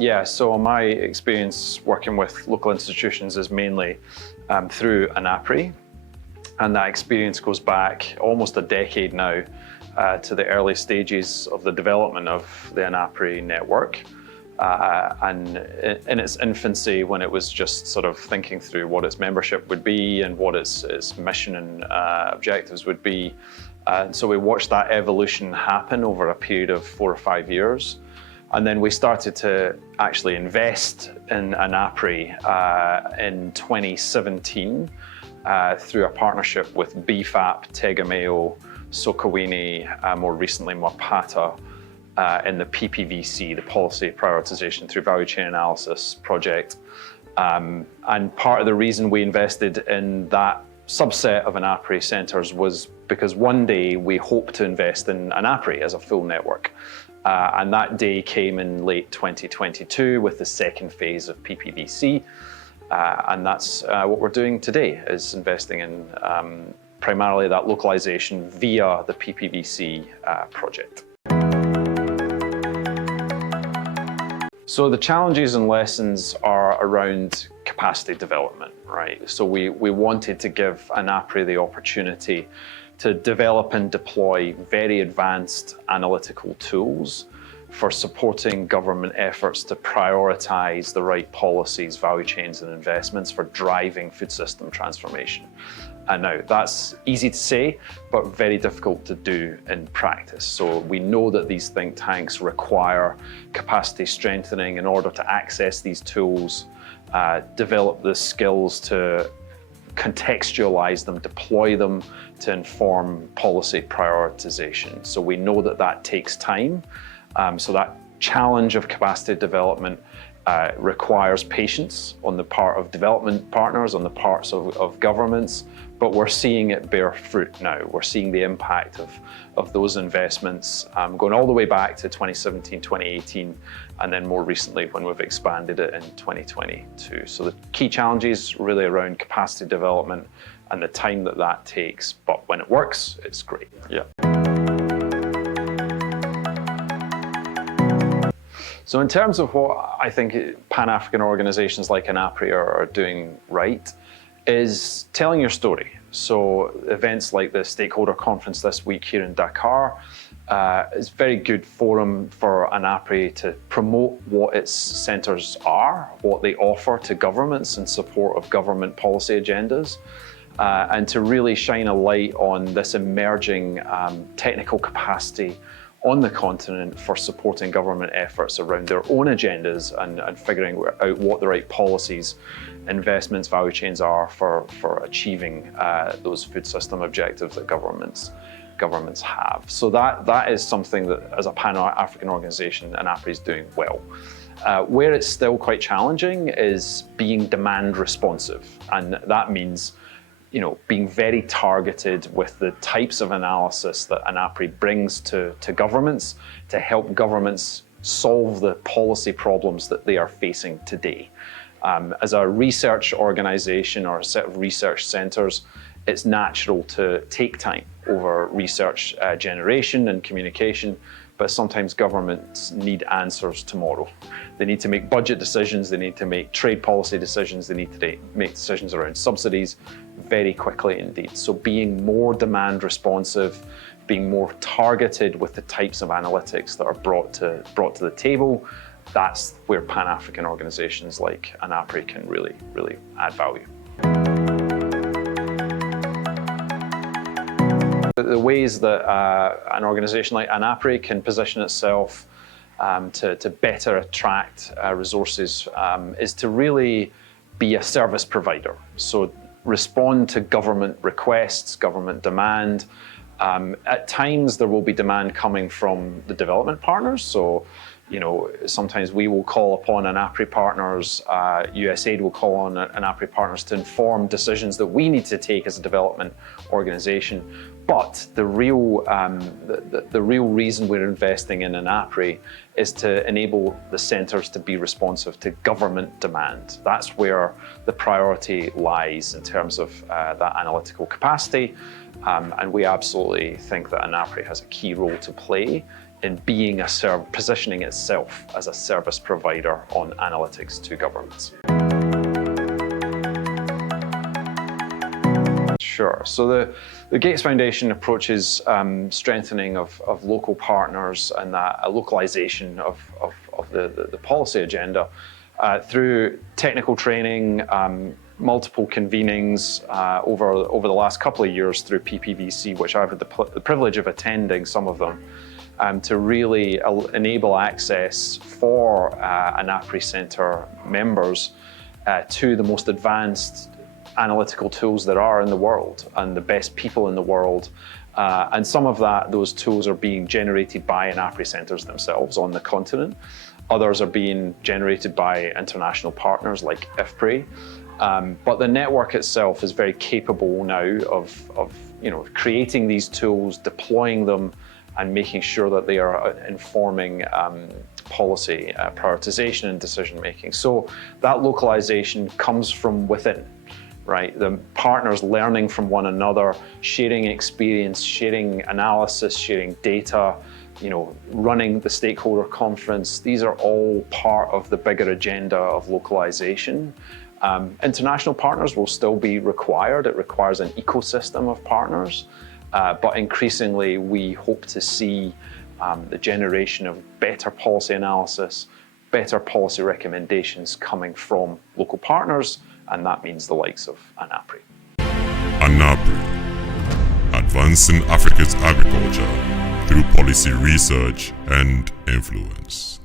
Yeah, so my experience working with local institutions is mainly through ANAPRI, and that experience goes back almost a decade now to the early stages of the development of the ANAPRI network. And in its infancy, when it was just sort of thinking through what its membership would be and what its mission and objectives would be. So we watched that evolution happen over a period of 4 or 5 years. And then we started to actually invest in ANAPRI in 2017 through a partnership with BFAP, Tegameo, Sokowini, more recently Mapata, in the PPVC, the Policy Prioritization Through Value Chain Analysis project. And part of the reason we invested in that subset of ANAPRI centres was because one day we hope to invest in ANAPRI as a full network. And that day came in late 2022 with the second phase of PPVC. And that's what we're doing today, is investing in primarily that localisation via the PPVC project. So the challenges and lessons are around capacity development, right? So we wanted to give ANAPRI the opportunity to develop and deploy very advanced analytical tools for supporting government efforts to prioritise the right policies, value chains and investments for driving food system transformation. And now that's easy to say, but very difficult to do in practice. So we know that these think tanks require capacity strengthening in order to access these tools, develop the skills to contextualize them, deploy them to inform policy prioritization. So we know that that takes time. So that challenge of capacity development requires patience on the part of development partners, on the parts of governments, but we're seeing it bear fruit now. We're seeing the impact of those investments going all the way back to 2017, 2018, and then more recently when we've expanded it in 2022. So the key challenges really around capacity development and the time that that takes, but when it works, it's great. Yeah. So in terms of what I think Pan-African organisations like ANAPRI are doing right, is telling your story. So events like the Stakeholder Conference this week here in Dakar is a very good forum for ANAPRI to promote what its centres are, what they offer to governments in support of government policy agendas, and to really shine a light on this emerging technical capacity on the continent for supporting government efforts around their own agendas and figuring out what the right policies, investments, value chains are for achieving those food system objectives that governments have. So that is something that, as a Pan-African organisation, ANAPRI is doing well. Where it's still quite challenging is being demand responsive, and that means being very targeted with the types of analysis that ANAPRI brings to governments to help governments solve the policy problems that they are facing today. As a research organisation or a set of research centres, it's natural to take time over research generation and communication, but sometimes governments need answers tomorrow. They need to make budget decisions, they need to make trade policy decisions, they need to make decisions around subsidies very quickly indeed. So being more demand responsive, being more targeted with the types of analytics that are brought to the table, that's where Pan-African organisations like ANAPRI can really add value. The ways that an organisation like ANAPRI can position itself to better attract resources is to really be a service provider. So respond to government requests, government demand. At times there will be demand coming from the development partners. So, sometimes we will call upon ANAPRI partners, USAID will call on ANAPRI partners to inform decisions that we need to take as a development organisation. But the real reason we're investing in ANAPRI is to enable the centres to be responsive to government demand. That's where the priority lies in terms of that analytical capacity. And we absolutely think that ANAPRI has a key role to play in being positioning itself as a service provider on analytics to governments. Sure. So the Gates Foundation approaches strengthening of local partners and a localization of the policy agenda through technical training, multiple convenings over the last couple of years through PPVC, which I've had the privilege of attending some of them, to really enable access for ANAPRI Centre members to the most advanced analytical tools that are in the world and the best people in the world. And some of those tools are being generated by ANAPRI centres themselves on the continent. Others are being generated by international partners like IFPRI. But the network itself is very capable now of creating these tools, deploying them, and making sure that they are informing policy prioritization and decision making. So that localization comes from within. Right, the partners learning from one another, sharing experience, sharing analysis, sharing data, running the stakeholder conference. These are all part of the bigger agenda of localization. International partners will still be required. It requires an ecosystem of partners, but increasingly we hope to see the generation of better policy analysis, better policy recommendations coming from local partners, and that means the likes of ANAPRI. ANAPRI, advancing Africa's agriculture through policy research and influence.